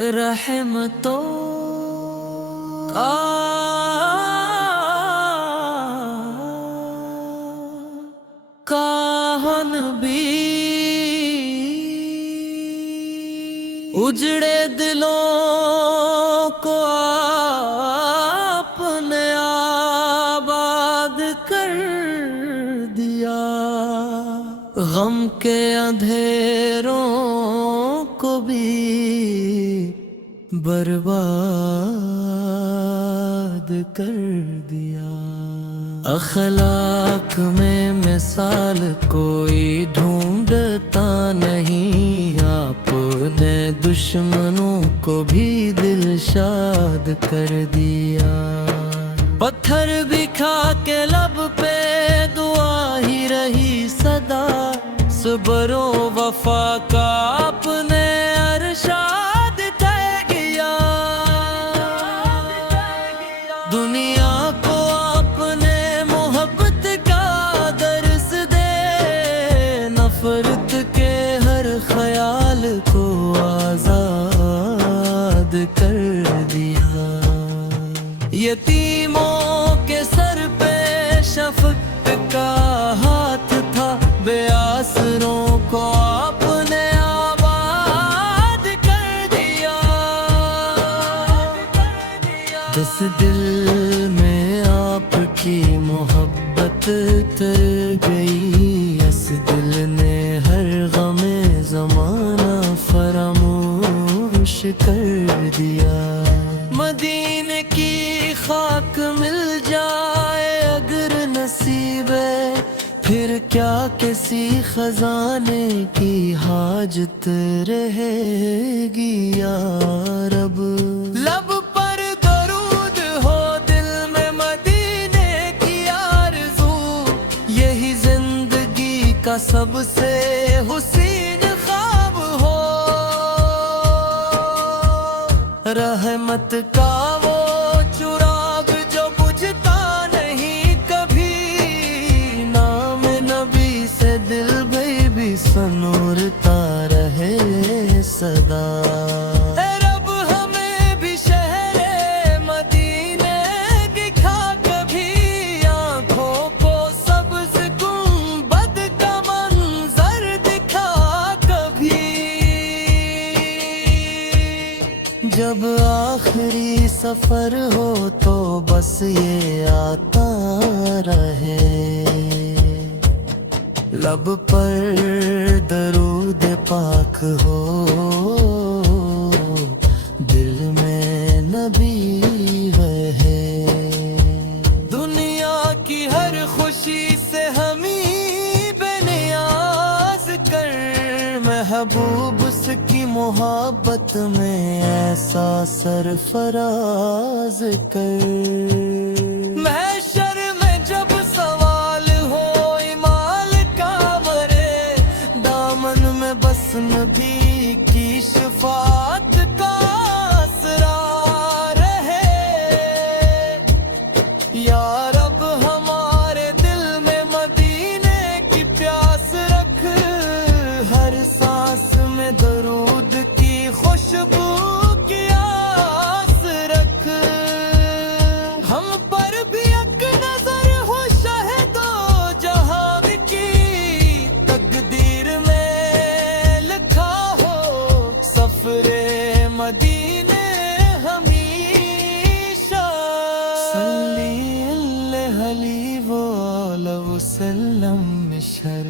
رحمتوں کا نبی اجڑے دلوں کو آپ نے آباد کر دیا، غم کے اندھیروں کو بھی برباد کر دیا۔ اخلاق میں مثال کوئی ڈھونڈتا نہیں، آپ نے دشمنوں کو بھی دلشاد کر دیا۔ پتھر بھی کھا کے لب پہ دعا ہی رہی صدا، صبر و وفا کا آپ نے ارشاد طے کیا۔ دنیا کو آپ نے محبت کا درس دے، نفرت کے ہر خیال کو آزاد کر دیا۔ یتیموں کے سر پہ شفقت کا ہاتھ تھا، بے آسروں کو آپ نے آباد کر دیا۔ جس دل میں آپ کی محبت اتر گئی، اس دل نے ہر غم زمانہ فراموش کر دیا۔ مدینے کی خاک مل جائے اگر نصیب ہے، پھر کیا کسی خزانے کی حاجت رہے گی یا رب۔ لب پر درود ہو، دل میں مدینے کی آرزو، یہی زندگی کا سب سے حسین خواب ہو۔ رحمت کا وہ چراغ جو بجھتا نہیں کبھی، نام نبی سے دل بھی سنورتا رہے صدا۔ اے رب ہمیں بھی شہر مدینے دکھا کبھی، آنکھوں کو سبز گنبد کا منظر دکھا کبھی۔ جب آخری سفر ہو تو بس یہ آتا رہے، لب پر درود پاک ہو، دل میں نبی رہے۔ دنیا کی ہر خوشی سے ہمیں بے نیاز کر، محبوب اس کی محبت میں ایسا سرفراز کر۔ محشر میں جب سوال ہو ایمال کا مرے، دامن میں بس نبی کی شفاعت کا آسرا رہے۔ یا رب ہمارے دل میں مدینے کی پیاس رکھ، ہر سانس میں درود کی خوشبو کی آس رکھ۔ ہم پر بھی ایک نظر ہو شاہدو جہاں کی، تقدیر میں لکھا ہو سفر مدینے ہمیشہ۔ صلی اللہ علیہ وسلم مشہر